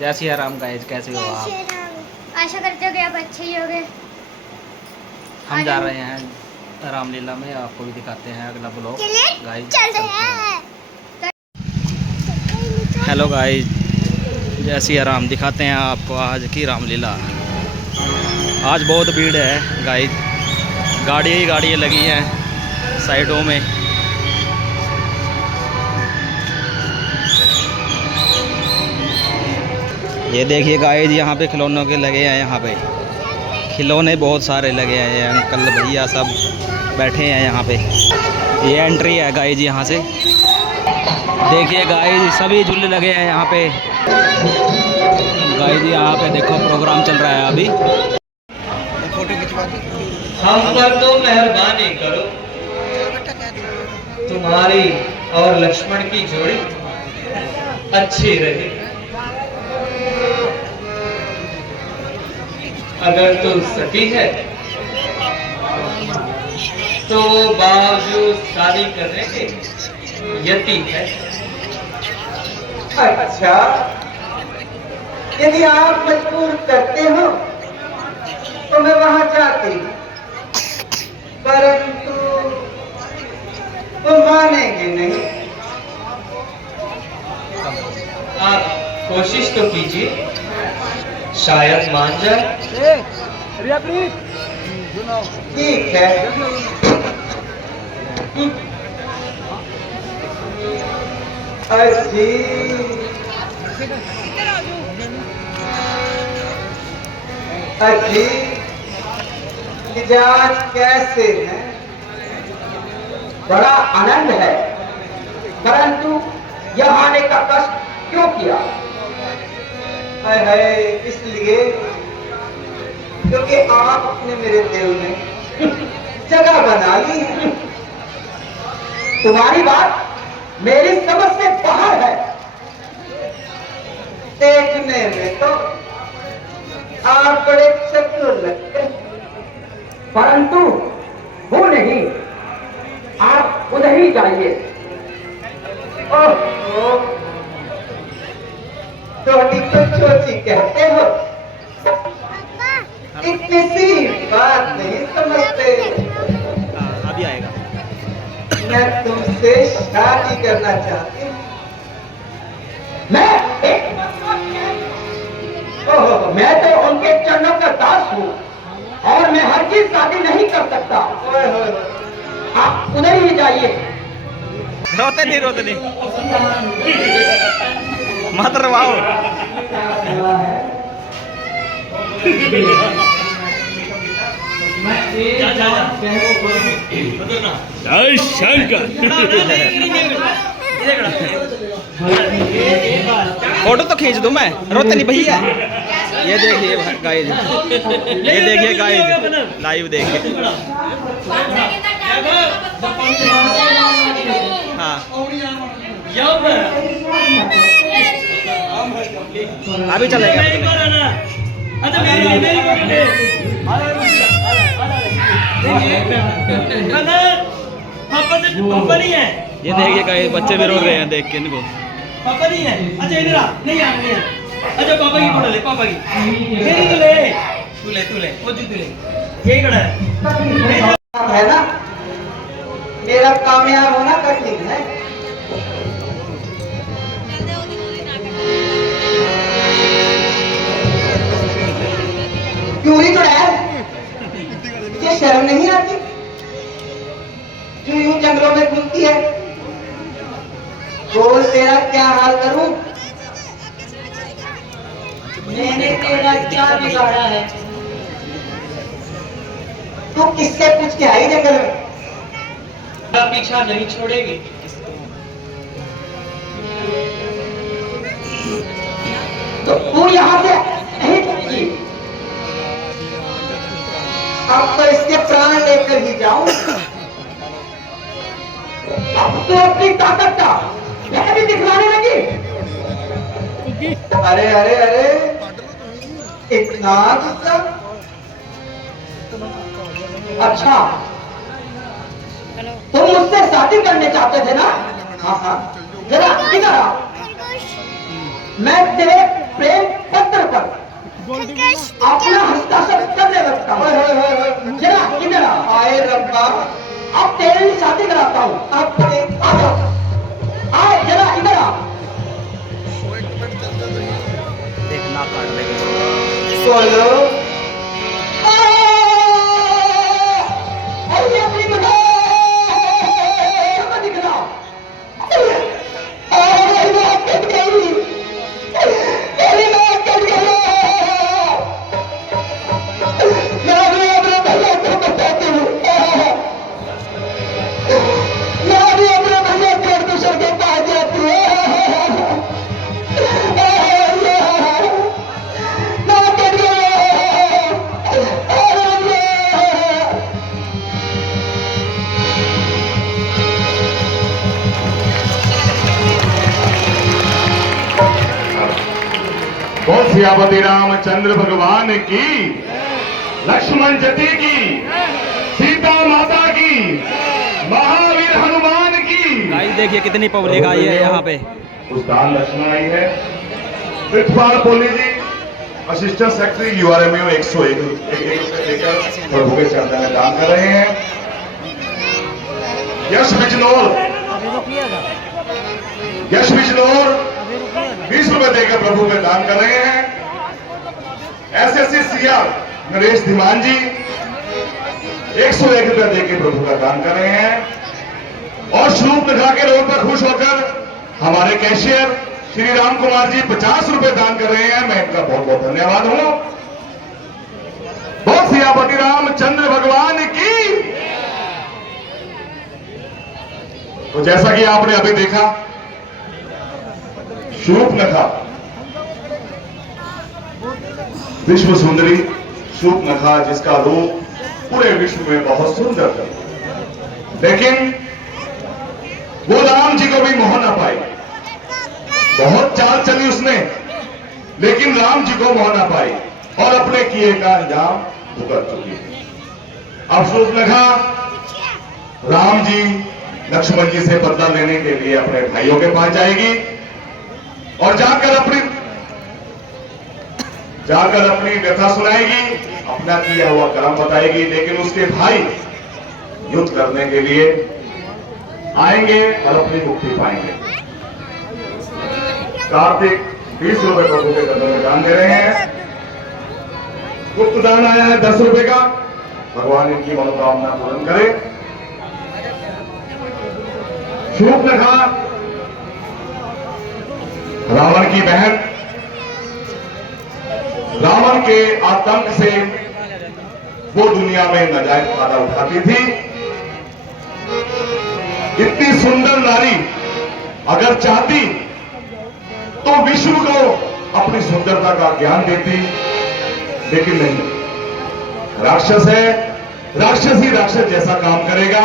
जय श्री राम गाइस, कैसे हो आप? आशा करते हो कि आप अच्छे ही होंगे। हम जा रहे हैं रामलीला में, आपको भी दिखाते हैं अगला ब्लॉग गाइस। चल रहे हैं। हेलो गाइस, जय श्री राम, दिखाते हैं आपको आज की रामलीला। आज बहुत भीड़ है गाइस, गाड़ियाँ ही गाड़ियाँ लगी हैं साइडों में। ये देखिए गाइस, यहाँ पे खिलौनों के लगे हैं, यहाँ पे खिलौने बहुत सारे लगे हैं। अंकल भैया सब बैठे हैं यहाँ पे। ये एंट्री है गाइस यहाँ से। देखिए गाइस, सभी झूले लगे हैं यहाँ पे। गाइस यहाँ पे देखो प्रोग्राम चल रहा है अभी। फोटो खिंचवा दो। हम पर तो मेहरबानी करो, तुम्हारी और लक्ष्मण की जोड़ी अच्छी रही। अगर तू सती है तो बावजूद शादी करने के यति है। अच्छा, यदि आप मजबूर करते हो तो मैं वहां जाती, परंतु वो मानेंगे नहीं। आप कोशिश तो कीजिए, शायद मान जाए। ठीक है। अजी, अजी, मिजाज कैसे है? बड़ा आनंद है, परंतु यहाँ आने का कष्ट क्यों किया? है इसलिए क्योंकि आपने मेरे दिल में जगह बना ली है। तुम्हारी बात मेरी समझ से बाहर है। देखने में तो आप बड़े चतुर लगते हैं, परंतु वो नहीं, आप उधर ही जाइए। ओह, छोटी तो छोटी कहते हो, इतनी सी बात नहीं समझते। अभी आएगा। मैं तुमसे शादी करना चाहती हूँ। मैं तो उनके चरणों का दास हूँ और मैं हर चीज शादी नहीं कर सकता। आप उधर ही जाइए। रोते नहीं मत रवाओ। जय शंकर। फोटो तो खींच दूं मैं, रोते नहीं भैया। ये देखिए गाइस, ये देखिए गाइस, लाइव देखिए। हाँ, अभी चलेगा। पापा नहीं है। ये देखिए गाइस, बच्चे भी रो रहे हैं देख के इनको। पापा नहीं है। अच्छा इधर आ, नहीं आ, नहीं आ। अच्छा पापा की फोटो ले, पापा की मेरी तो ले, तू ले वो जी तू ले। यही खड़ा है ना, मेरा कामयाब होना कठिन है। क्यों नहीं तो है? ये शर्म नहीं आती जो यूं जंगलों में घूमती है? बोल, तेरा क्या हाल करूं? मैंने तेरा क्या बिगाड़ा है? तू किससे पूछ के आई जंगल में? पीछा नहीं छोड़ेगी। तो तू यहाँ से नहीं छूटेगी। अब तो इसके प्राण लेकर ही जाऊं। अब तो अपनी ताकत का मैं भी दिखलाने लगी। अरे अरे अरे, इतना गुस्सा? अच्छा, तुम मुझसे शादी करने चाहते थे ना? हाँ हाँ, जरा इधर आ। मैं तेरे प्रेम पत्र पर अपना हस्ताक्षर करने लगता हूँ। जरा इधर आए रब्बा, अब तेरी शादी कराता हूँ। अब आए जरा इधर आ। देखना काट लेंगे। बोलो अरे अपनी मजा दिखला। मेरी माँ कट गई, मेरी माँ कट गई। मैं भी अपने भैया को बताती हूँ, मैं भी अपने भैया को एक दूसरे के पास जाती हूँ। बोल सियापति रामचंद्र भगवान की, लक्ष्मण जति की, सीता माता की, महावीर हनुमान की। गाइस देखिए कितनी पब्लिक आई है यहाँ पे। उस्ताद लक्ष्मण आई है। प्रिंसिपाल पोली जी, असिस्टेंट सेक्रेटरी URMU 101 लेकर प्रभु के चरणों में दान कर रहे हैं। यश बिजनौर 20 रुपए देकर प्रभु में दान कर रहे हैं। SSC CR नरेश धीमान जी 101 रुपए देकर प्रभु का दान कर रहे हैं। और श्रूप दिखा के रोड पर खुश होकर हमारे कैशियर श्री राम कुमार जी 50 रुपए दान कर रहे हैं। मैं इनका बहुत बहुत धन्यवाद हूं। बहुत सियापति रामचंद्र भगवान की। तो जैसा कि आपने अभी देखा, शूर्पणखा विश्व सुंदरी शूर्पणखा, जिसका रूप पूरे विश्व में बहुत सुंदर था, लेकिन वो राम जी को भी मोह ना पाई। बहुत चाल चली उसने, लेकिन राम जी को मोह ना पाई और अपने किए का अंजाम भुगत चुकी है। अब शूर्पणखा राम जी लक्ष्मण जी से बदला लेने के लिए अपने भाइयों के पास जाएगी और जाकर अपनी व्यथा सुनाएगी, अपना किया हुआ कर्म बताएगी। लेकिन उसके भाई युद्ध करने के लिए आएंगे और अपनी मुक्ति पाएंगे। कार्तिक 20 रुपए प्रभु के कदम में दान दे रहे हैं। गुप्त दान आया है 10 रुपए का। भगवान इनकी मनोकामना पूर्ण करे। शूर्पणखा रावण की बहन, रावण के आतंक से वो दुनिया में नाजायज फायदा उठाती थी। इतनी सुंदर नारी अगर चाहती तो विश्व को अपनी सुंदरता का ज्ञान देती, लेकिन नहीं। राक्षस है, राक्षस ही राक्षस जैसा काम करेगा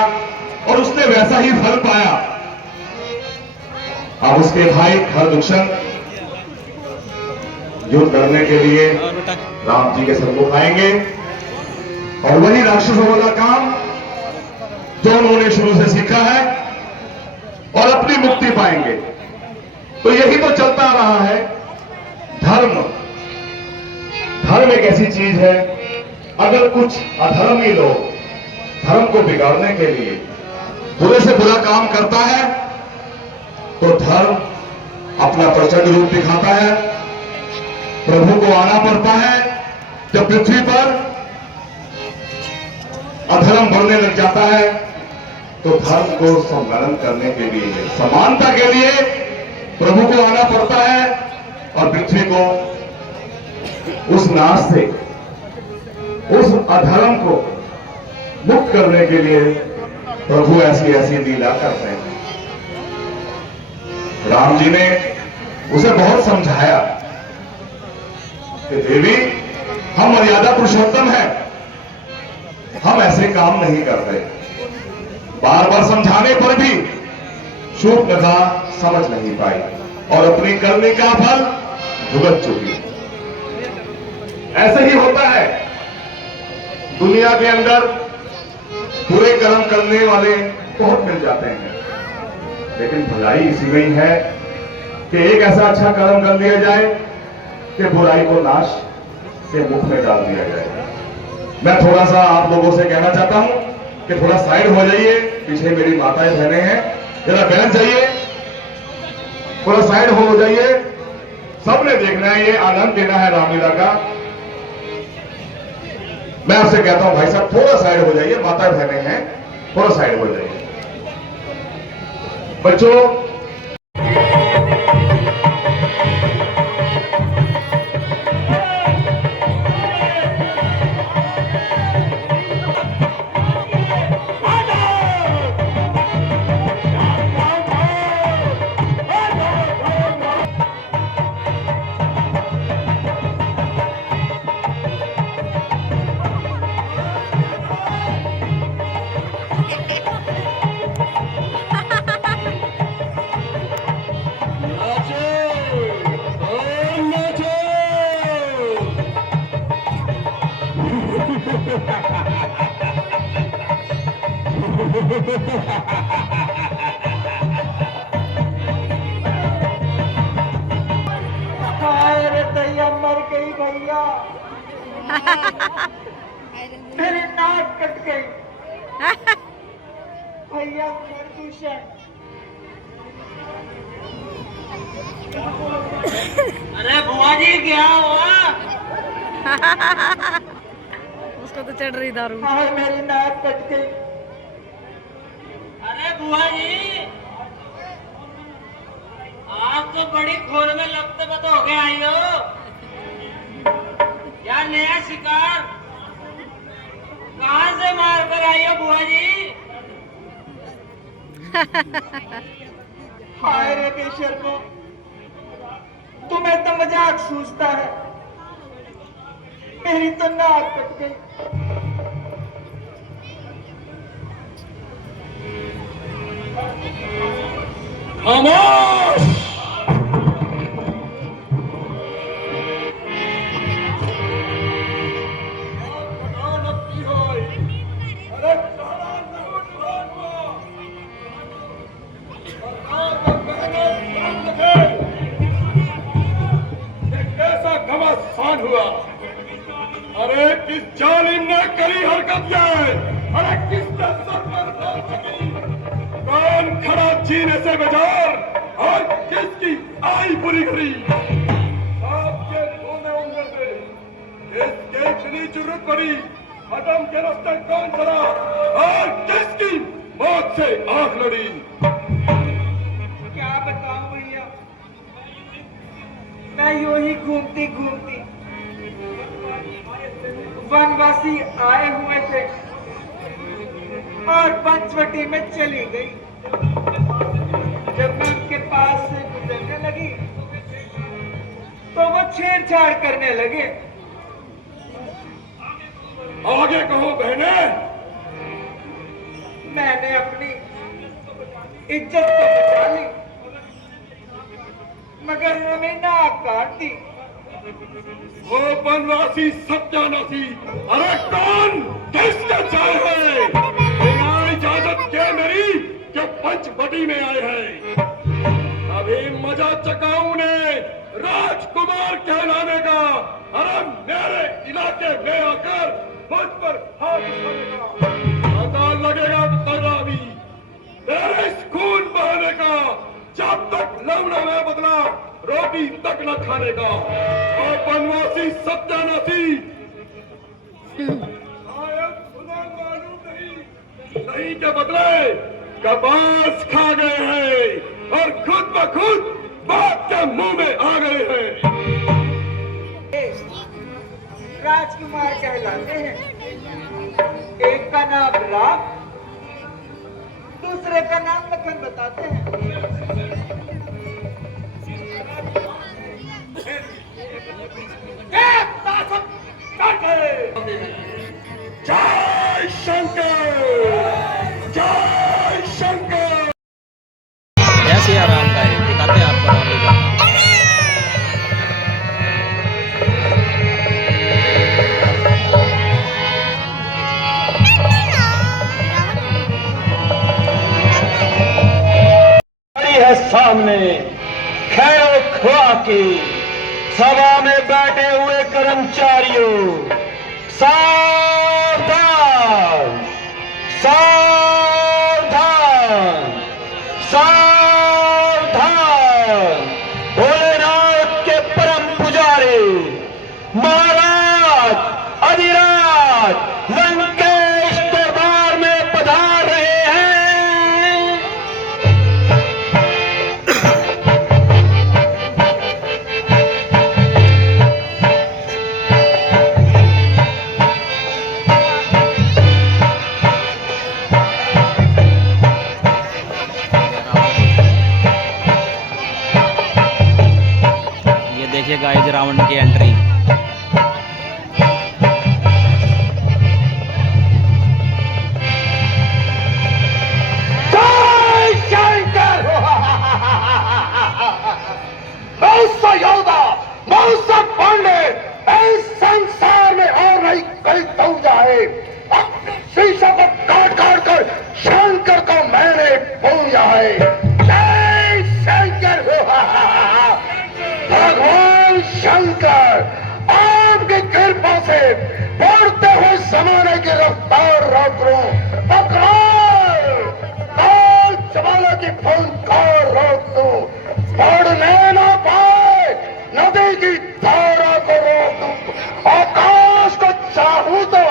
और उसने वैसा ही फल पाया। अब उसके भाई खरदूषण युद्ध करने के लिए राम जी के सम्मुख आएंगे और वही राक्षसों वाला काम जो उन्होंने शुरू से सीखा है और अपनी मुक्ति पाएंगे। तो यही तो चलता रहा है। धर्म एक ऐसी चीज है, अगर कुछ अधर्मी लोग धर्म को बिगाड़ने के लिए बुरे से बुरा काम करता है तो धर्म अपना प्रचंड रूप दिखाता है। प्रभु को आना पड़ता है जब पृथ्वी पर अधर्म बढ़ने लग जाता है, तो धर्म को सम्मेलन करने के लिए, समानता के लिए प्रभु को आना पड़ता है और पृथ्वी को उस नाश से, उस अधर्म को मुक्त करने के लिए प्रभु ऐसी ऐसी लीला करते हैं। राम जी ने उसे बहुत समझाया कि देवी, हम मर्यादा पुरुषोत्तम हैं, हम ऐसे काम नहीं करते। बार बार समझाने पर भी शूर्पणखा समझ नहीं पाई और अपनी करने का फल भुगत चुकी। ऐसे ही होता है दुनिया के अंदर, बुरे कर्म करने वाले बहुत मिल जाते हैं, लेकिन भलाई इसी में ही है कि एक ऐसा अच्छा कर्म कर लिया जाए कि बुराई को नाश के मुख में डाल दिया जाए। मैं थोड़ा सा आप लोगों से कहना चाहता हूं कि थोड़ा साइड हो जाइए, पीछे मेरी माताएं बहनें हैं, जरा बैठ जाइए, थोड़ा साइड हो जाइए। सबने देखना है, ये आनंद देना है रामलीला का। मैं आपसे कहता हूं भाई साहब थोड़ा साइड हो जाइए, माताएं बहनें हैं, थोड़ा साइड हो जाइए। बच्चों, अरे दैया मर गई भैया, मेरी नाक कट गई भैया, प्रदूषण। अरे बुआ जी क्या हुआ? उसको तो चढ़ रही दारू। हाँ मेरी नाक कट गई। अरे बुआ जी आप तो बड़ी खोल में लगते बत हो गए आई हो यार। नया शिकार कहाँ से मार कर आई हो बुआ जी? हाय रे बेशर्मो, तुम्हें तो मजाक सूझता है, मेरी तो नाक कट गई। खामोश! कैसा घमासान हुआ? अरे किस जालिम ने करी हरकत है? अरे किसने सर पर गोली लगी? कौन खड़ा जीने से बेजार और किसकी आई बुरी घड़ी? आपके कोने उंगल पे किसके इतनी जरूरत पड़ी? खत्म के रास्ते कौन चला और किसकी मौत से आंख लड़ी? क्या बताऊं भैया, मैं यूं ही घूमती घूमती वनवासी आए हुए थे और पंचवटी में चली गई। जब मैं उनके पास से गुजरने लगी तो वो छेड़छाड़ करने लगे। आगे कहो बहने। मैंने अपनी इज्जत तो बचा ली मगर उन्होंने नाक काट दी। वो बनवासी सत्यानाशी, अरे कौन किसका चाहे है? बिना इजाजत के मेरी जो पंचवटी में आए हैं। अभी मजा चकाऊ ने राजकुमार कहलाने का, अरे मेरे इलाके में आकर मुझ पर हाथ उठाने का पता लगेगा तेरा भी, तेरे इस खून बहाने का, जब तक लवड़ा में बदला रोटी तक न खाने का। और बनवासी सत्यानाशी शायद उन्हें मालूम नहीं के बदले कपास खा गए हैं और खुद ब खुद बाप के मुंह में आ गए हैं। राजकुमार कहलाते हैं, एक का नाम राम, दूसरे का नाम लखन बताते हैं। जय शंकर, जय शंकर। जय सिया राम का है, दिखाते हैं आपको रामलीला। सभा में बैठे हुए कर्मचारियों, सावधान, सावधान, सावधान। भोलेनाथ के परम पुजारी महाराज अधिराज लंकेश दरबार में पधार रहे हैं। ये देखिए गाइस रावण की एंट्री। जय शंकर। मौसा योदा, मौसा पांडे, इस संसार में और नहीं कोई दूजा है। अपने शीशा को काट काट कर शंकर को मैंने पूजा है। जय शंकर। भगवान शंकर आपकी कृपा से बढ़ते हुए जमाने की रफ्तार रोक लूं। जमाने की फुंकार रोक दूं। बढ़ने ना पाए नदी की धारा को रोक दूं। आकाश को चाहूं तो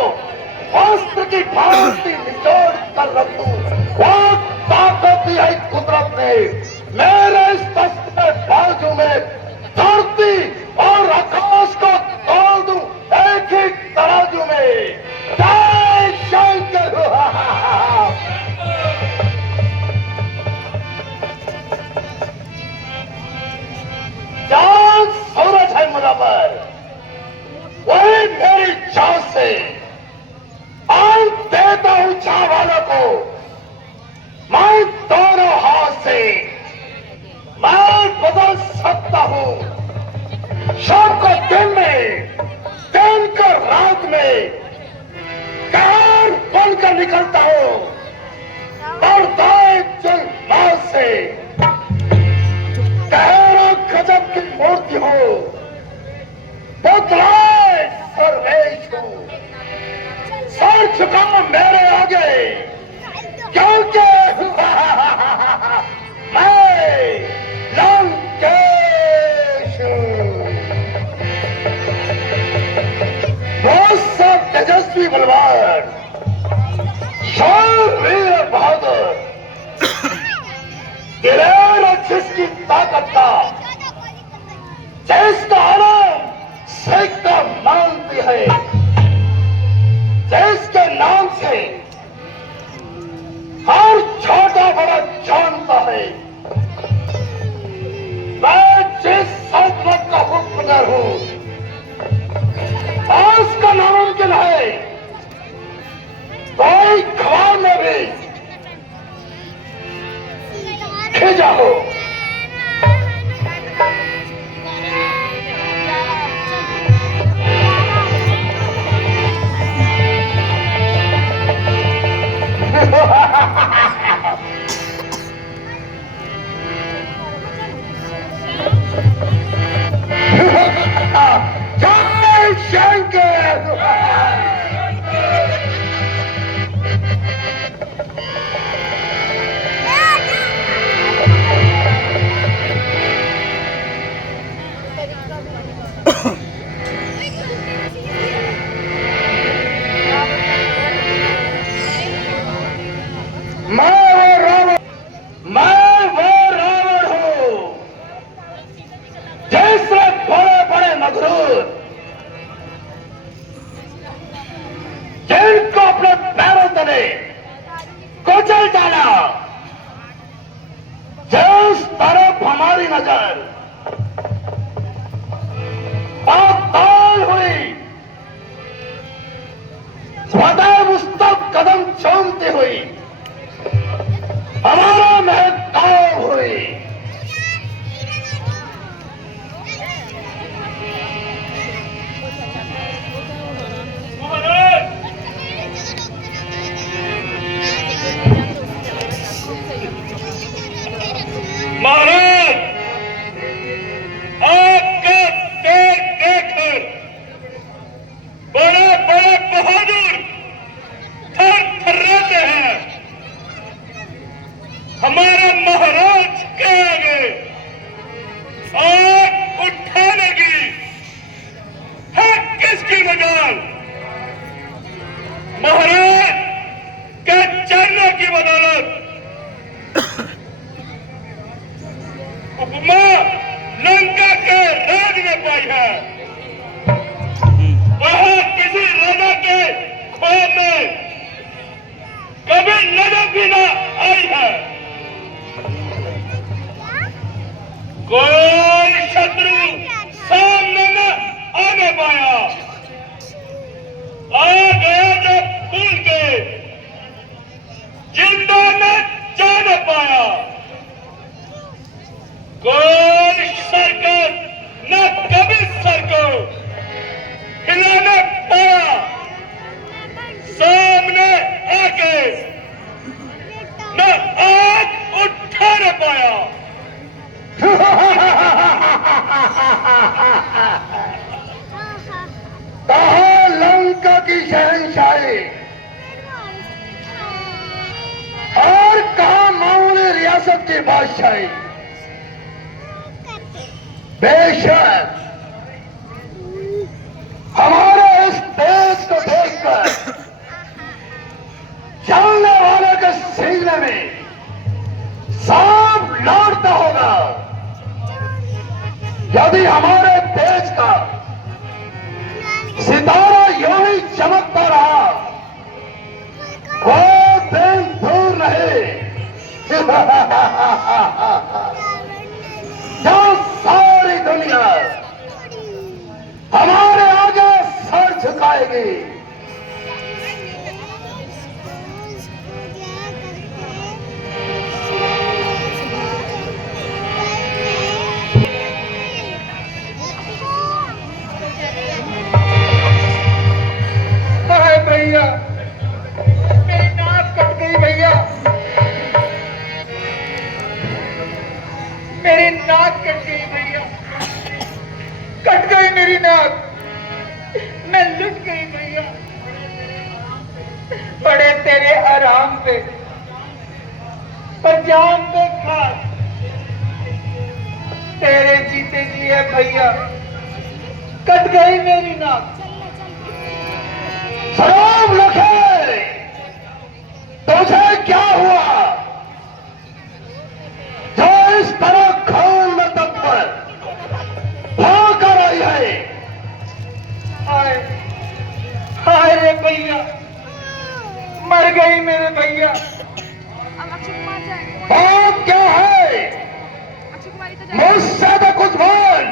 अस्त्र की भांति निचोड़ कर रख दूं। वो ताकत दी है कुदरत ने मेरे इस दस्ते बाजू में। धरती और आकाश को तोड़ दूं एक ही तराजू में। जय शंकर। चांद सूरज है मुनव्वर, वही मेरी जान से आंख देता हूं चाह वालों को। मैं दोनों हाथ से मैं बदल सकता हूं। शाम को दिन में, दिन को रात में कार बनकर निकलता हूं। पर्दाए चल मौत से गहरा गजब की मूर्ति हो, बदलाए सर्वेश हो। सर झुकाओ मेरे आगे, क्योंकि मैं लंकेश हूं। वो सब तेजस्वी बलवान, वीर बहादुर, गिरेर जिसकी ताकत का, जिसका आलम सिख का मानती है, जिसके नाम से हर छोटा बड़ा जानता है। मैं जिस सल्तनत का हुक्मदार हूं, उसका नामुमकिन है कोई ख्वाब में भी खिजा हो। की बादशाही। बेशक हमारे इस देश को देखकर चलने वाले के सीने में सांप लौटता होगा। यदि हमारे देश का सितारा यूं ही चमकता रहा, वो दिन दूर नहीं जब सारी दुनिया हमारे आगे सर झुकाएगी। भैया मेरी नाक कट गई, भैया मेरी नाक कट गई, भैया कट गई मेरी नाक, मैं लुट गई भैया। पड़े तेरे आराम पे पर जान पे खास, तेरे जीते जी है भैया कट गई मेरी नाक। सलाम लखे, तुझे क्या हुआ जो इस तरह खून में तब पर भाग कर आई है? हाय हाय रे भैया, मर गई मेरे भैया। बात क्या है? मुझसे तो कुछ बोल।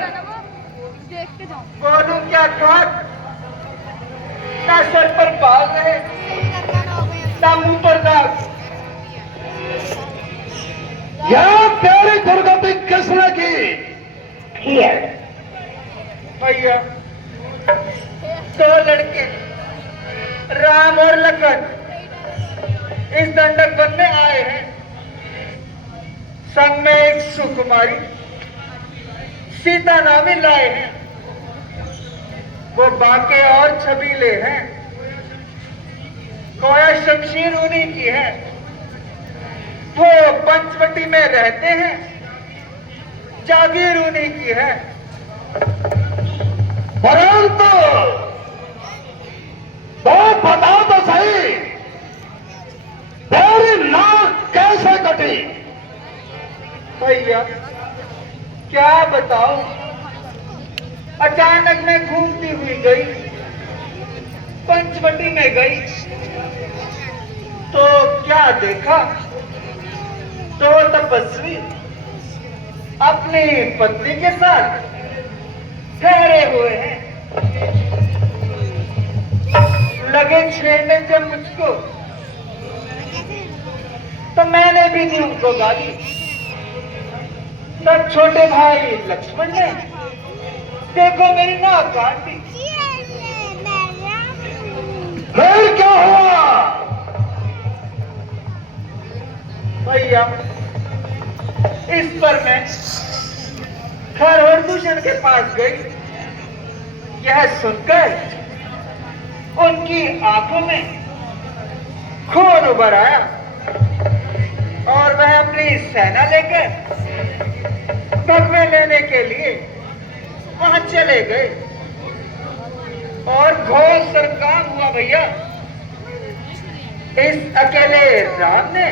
बोलूं क्या बात? ना सर पर बाल रहे, ना मुंह पर दाग। यह तेरी दुर्गति किसने की? भैया दो लड़के राम और लखन इस दंडक वन में आए हैं। संग में एक सुकुमारी सीता नामी लाए हैं। वो बाके और छबीले हैं, गोया शमशीर उन्हीं की है। वो पंचवटी में रहते हैं, जागीर उन्हीं की है। परंतु तो बता तो सही, तेरी नाक कैसे कटी? भैया क्या बताऊं, अचानक मैं घूमती हुई गई, पंचवटी में गई तो क्या देखा, दो तपस्वी अपनी पत्नी के साथ ठहरे हुए हैं। लगे छेड़ने जब मुझको तो मैंने भी दी उनको गाली। तब छोटे भाई लक्ष्मण ने देखो मेरी नाक काट दी। फिर क्या हुआ? भैया इस पर मैं खरहरदूषण के पास गई। यह सुनकर उनकी आंखों में खून उभर आया और वह अपनी सेना लेकर भगवे लेने के लिए वहां चले गए और घोर सरकार हुआ भैया। इस अकेले राम ने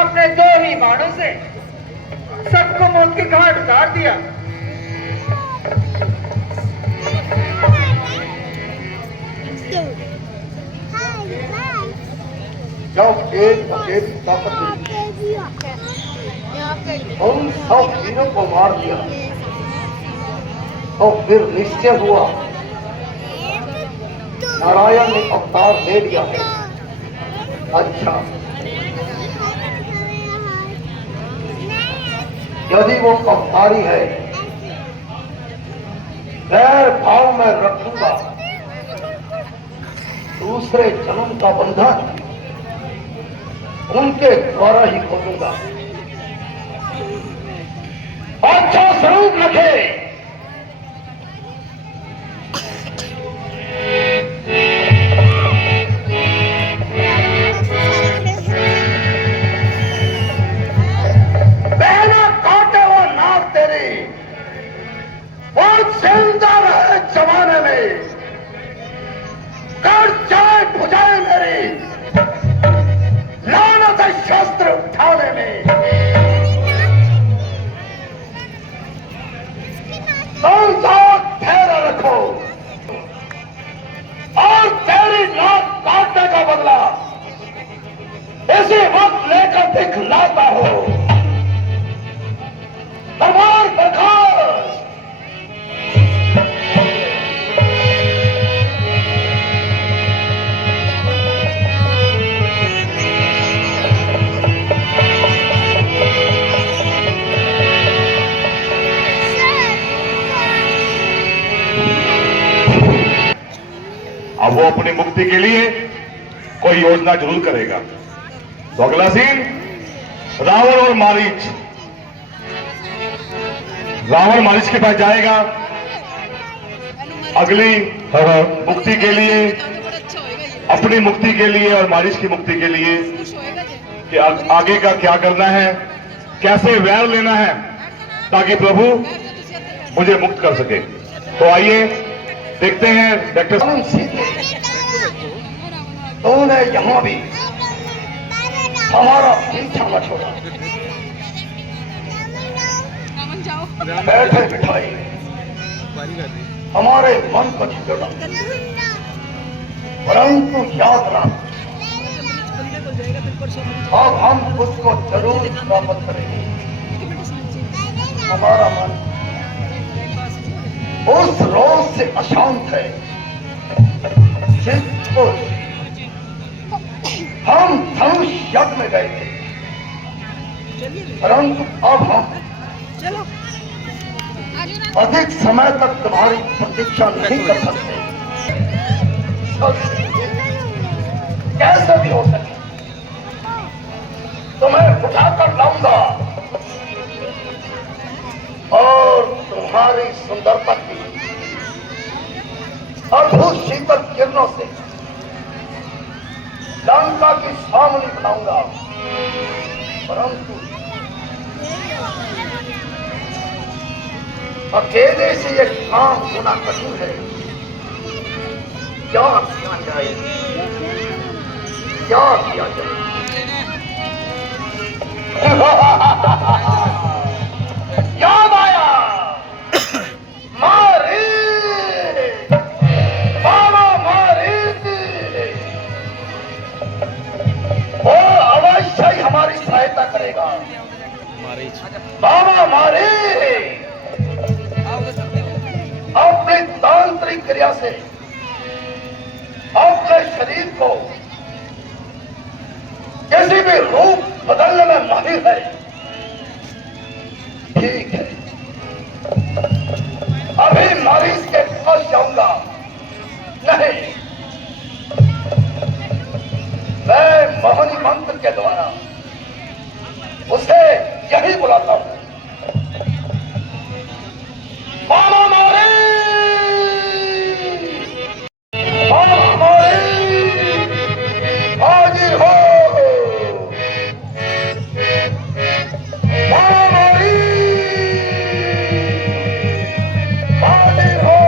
अपने दो ही बाणों से सबको मौत के घाट उतार दिया। जब एक अकेली ताकत उन सब हीरों को मार दिया तो फिर निश्चय हुआ नारायण ने अवतार ले लिया है। अच्छा, यदि वो अवतारी है, गैर भाव में रखूंगा दूसरे जन्म का बंधन उनके द्वारा ही खोलूंगा। अच्छा स्वरूप रखे। जिंदा रहे जमाने में, कट जाए भुजाएं मेरी, लानत है शस्त्र उठाने में। ठहरा रखो और तेरी नाक काटने का बदला इसी वक्त लेकर दिखलाता हो। तलवार बरखास्त। अब वो अपनी मुक्ति के लिए कोई योजना जरूर करेगा। तो अगला सीन रावण और मारीच। रावण मारीच के पास जाएगा अगली मुक्ति के लिए, अपनी मुक्ति के लिए और मारीच की मुक्ति के लिए कि आगे का क्या करना है, कैसे वैर लेना है ताकि प्रभु मुझे मुक्त कर सके। तो आइए देखते हैं डॉक्टर। तूने यहां भी हमारा पीछा न छोड़ा। बैठे बिठाई हमारे मन को छुड़ा, परंतु याद रख अब हम उसको जरूर प्राप्त करेंगे। हमारा मन उस रोज से अशांत है जिसको हम धनुष यज्ञ में गए थे, परंतु अब हम अधिक समय तक तुम्हारी प्रतीक्षा नहीं कर सकते। कैसे भी हो सके तुम्हें उठाकर लाऊंगा और तुम्हारी सुंदरता की अद्भुत शीतल किरणों से लंका की सामने बनाऊंगा। परंतु अकेले से यह काम होना कठिन है। क्या किया जाए, क्या किया जाए? याद आया मारी, बाबा मारी, वो अवश्य ही हमारी सहायता करेगा। बाबा मारी अपनी तांत्रिक क्रिया से अपने शरीर को किसी भी रूप बदलने में माहिर है। ठीक है, अभी मरीज के पास जाऊंगा। नहीं, मैं मोहनी मंत्र के द्वारा उसे यही बुलाता हूं। मामा मारे, मामा मारे, हाजिर हो। मामा मारे, हाजिर हो,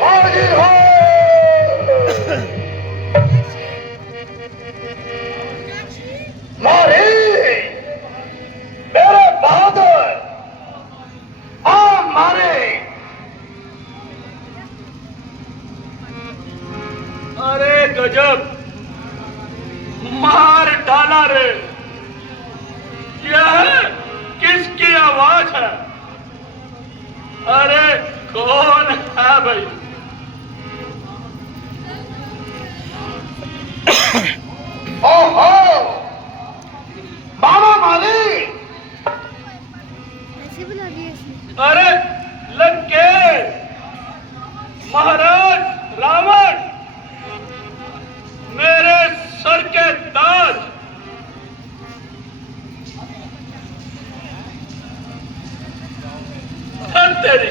हाजिर हो। मारे मेरे बहादुर, आ मारे। अरे गजब, मार डाला रे। यह किसकी आवाज है? अरे कौन है भाई? ओहो, बाबा माली। ऐसे बुला दिया इसने। अरे लंकेश, महाराज रावण, मेरे सर के ताज। तेरी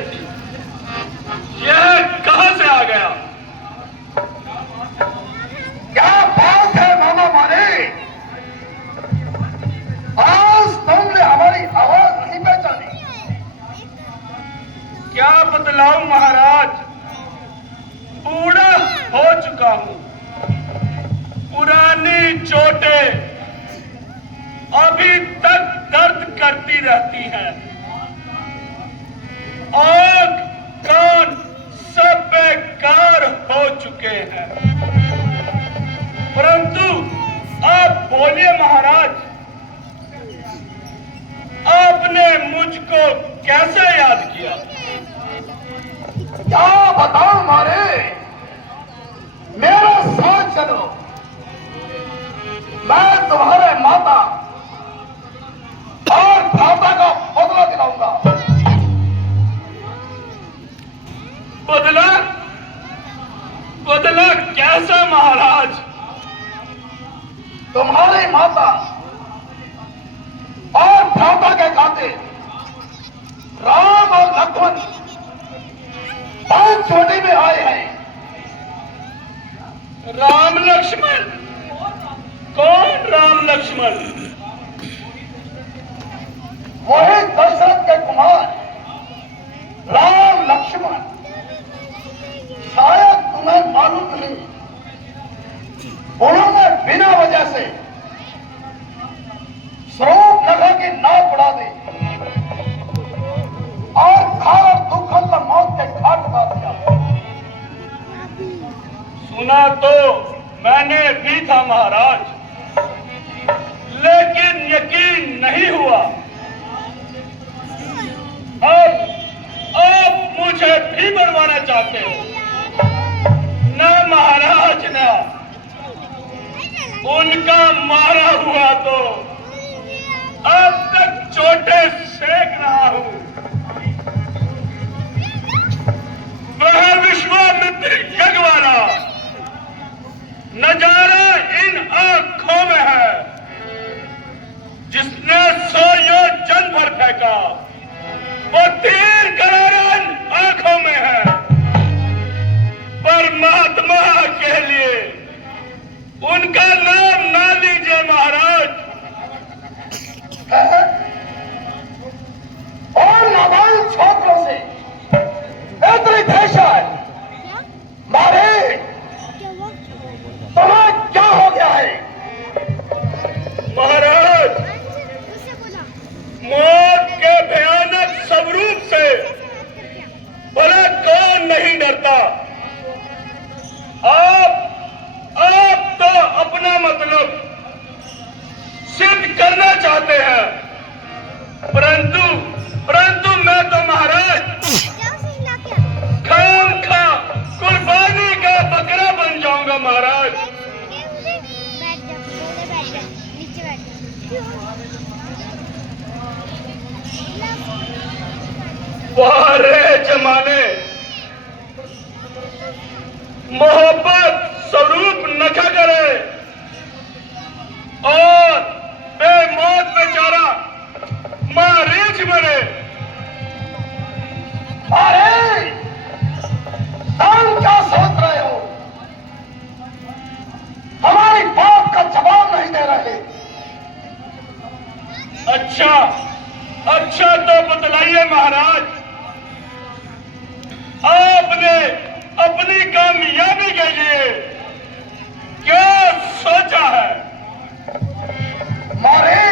यह कहां से आ गया? क्या बात है मामा माली? आज तुमने हमारी आवाज नहीं पहचानी। क्या बतलाऊं महाराज, बूढ़ा हो चुका हूं। पुरानी चोटें अभी तक दर्द करती रहती हैं। आंख कान सब बेकार हो चुके हैं। परंतु आप बोलिए महाराज, आपने मुझको कैसे याद किया? क्या बताऊं मारे, मेरा साथ चलो, मैं तुम्हारे माता और भ्राता का बदला दिलाऊंगा। बदला? बदला कैसा महाराज? तुम्हारी माता और भ्राता के खातिर राम और लक्ष्मण बहुत चोटी में आए हैं। राम लक्ष्मण? कौन राम लक्ष्मण? वही दशरथ के कुमार राम लक्ष्मण। शायद तुम्हें मालूम नहीं, उन्होंने बिना वजह से शूर्पणखा की नाव उड़ा दी और भारत दुखद मौत के घाट उतार दिया। सुना तो मैंने भी था महाराज, लेकिन यकीन नहीं हुआ। अब मुझे भी मरवाना चाहते हो? न महाराज न, उनका मारा हुआ तो अब तक चोटें सेक रहा हूं। वह विश्वामित्र यज्ञ वाला नजारा इन आंखों में है, जिसने 100 यों जल भर फेंका, वो तीर करारन आंखों में है। परमात्मा के लिए उनका नाम ना लीजिए महाराज। और नाबालिग छात्रों से इतनी दहशत, मारे तुम्हें क्या हो गया है? महाराज, मौत के भयानक स्वरूप से भला कौन नहीं डरता? आप तो अपना मतलब सिद्ध करना चाहते हैं, परंतु मैं तो महाराज खामखा कुर्बानी का बकरा बन जाऊंगा महाराज। बैठ जा, नीचे बैठ जा। बारे जमाने, मोहब्बत स्वरूप नखा करे और बेमौत बेचारा मारीच मरे। अरे तुम क्या सोच रहे हो? हमारी बात का जवाब नहीं दे रहे। अच्छा तो बतलाइए महाराज, आपने अपनी कामयाबी के लिए क्या सोचा है? मारे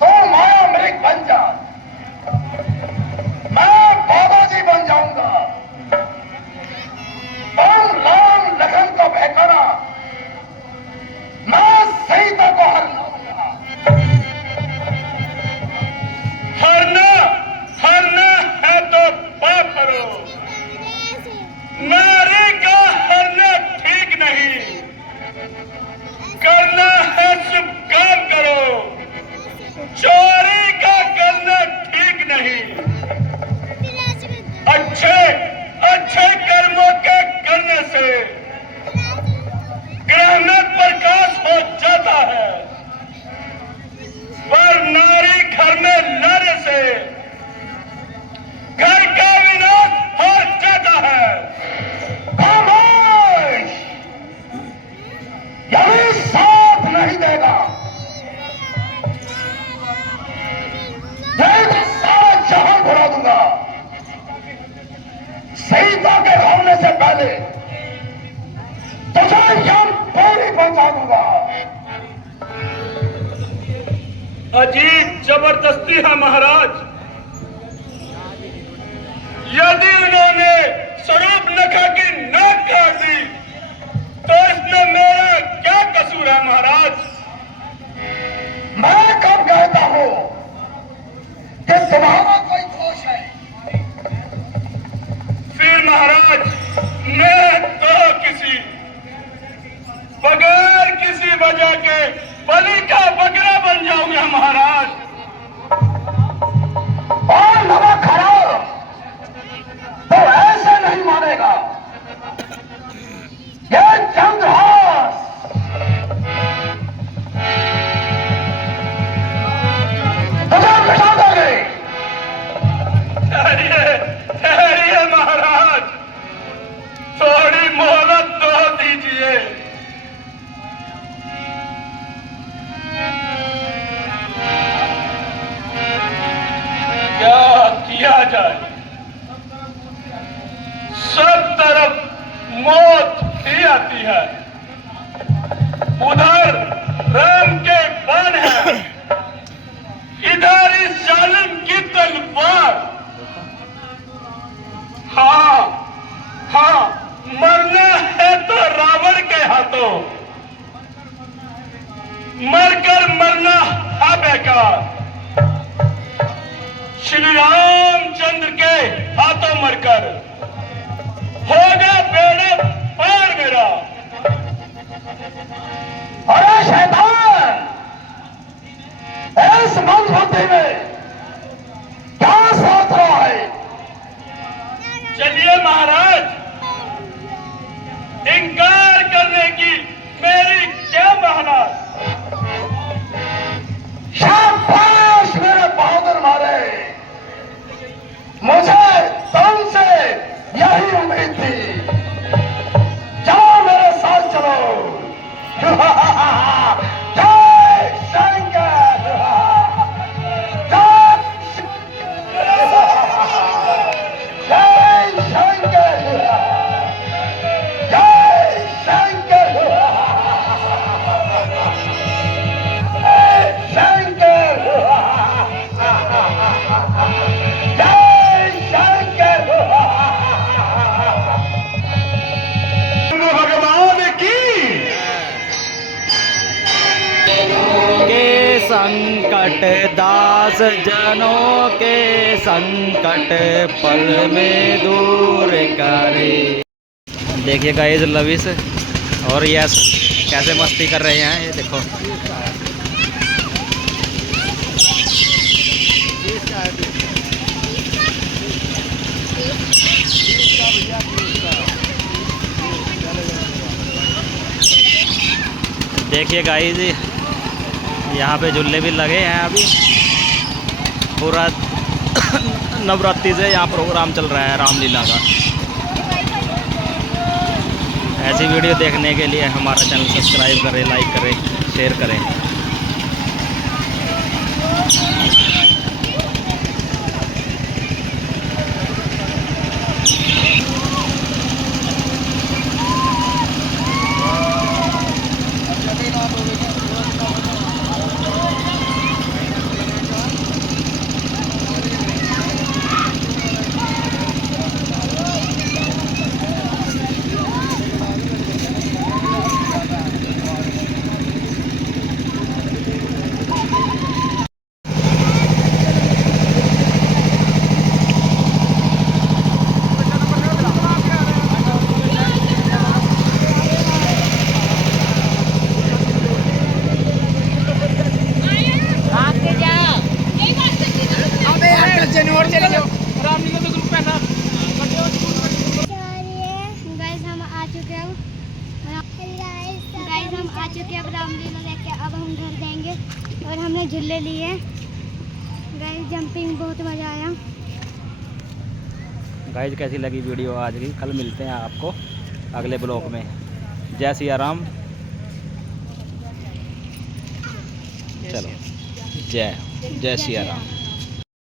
तो माया मृग बन जा, मैं बाबाजी बन जाऊंगा। तुम राम लखन को बहकाना, मैं सीता को हरना। हरना है तो बाप करो। नारी का हरना ठीक नहीं, करना सीता के होने से पहले तुझे यम पूरी पहुंचा दूंगा। अजीब जबरदस्ती है महाराज। यदि उन्होंने स्वरूप नखा की नाक काट दी तो इसमें मेरा क्या कसूर है महाराज? मैं कब कहता हूं कि तुम्हारा कोई दोष है? फिर महाराज मैं तो बगैर किसी वजह के बलि का बकरा बन जाऊंगा महाराज। और नमक खराब तो ऐसे नहीं मानेगा। यह चंद्रहास तुझे मिटा देंगे। ठहरिए महाराज, थोड़ी मोहलत तो दीजिए। क्या किया जाए? सब तरफ मौत ही आती है। उधर राम के बाण है, इधर इस जालिम की तलवार। हाँ हाँ, मरना है तो रावण के हाथों, मरकर मरना है बेकार। श्री रामचंद्र के हाथों मरकर होगा बेड़ा पार मेरा। अरे शैतान, इस मनबुद्धि में क्या सोच रहा है? चलिए महाराज, इंकार करने की मेरी क्या महाराज? शाबाश मेरे बहादुर मारे, मुझे तुमसे यही उम्मीद थी। जाओ मेरे साथ चलो। जय शंकर, जय शंकर, जय शंकर, जय शंकर, जय शंकर। भगवान की के संकट दास जनों के संकट पल में दूर करे। देखिए गाइस लविश और यस कैसे मस्ती कर रहे हैं, ये देखो। देखिए गाइस यहाँ पे झूले भी लगे हैं। अभी पूरा नवरात्रि से यहाँ प्रोग्राम चल रहा है रामलीला का। ऐसी वीडियो देखने के लिए हमारा चैनल सब्सक्राइब करें, लाइक करें, शेयर करें। अब रामलीला लेके अब हम घर जाएंगे और हमने झूले लिए। गाइस जंपिंग बहुत मज़ा आया। गाइस कैसी लगी वीडियो आज की? कल मिलते हैं आपको अगले ब्लॉग में। जय सिया राम। चलो जय सिया राम।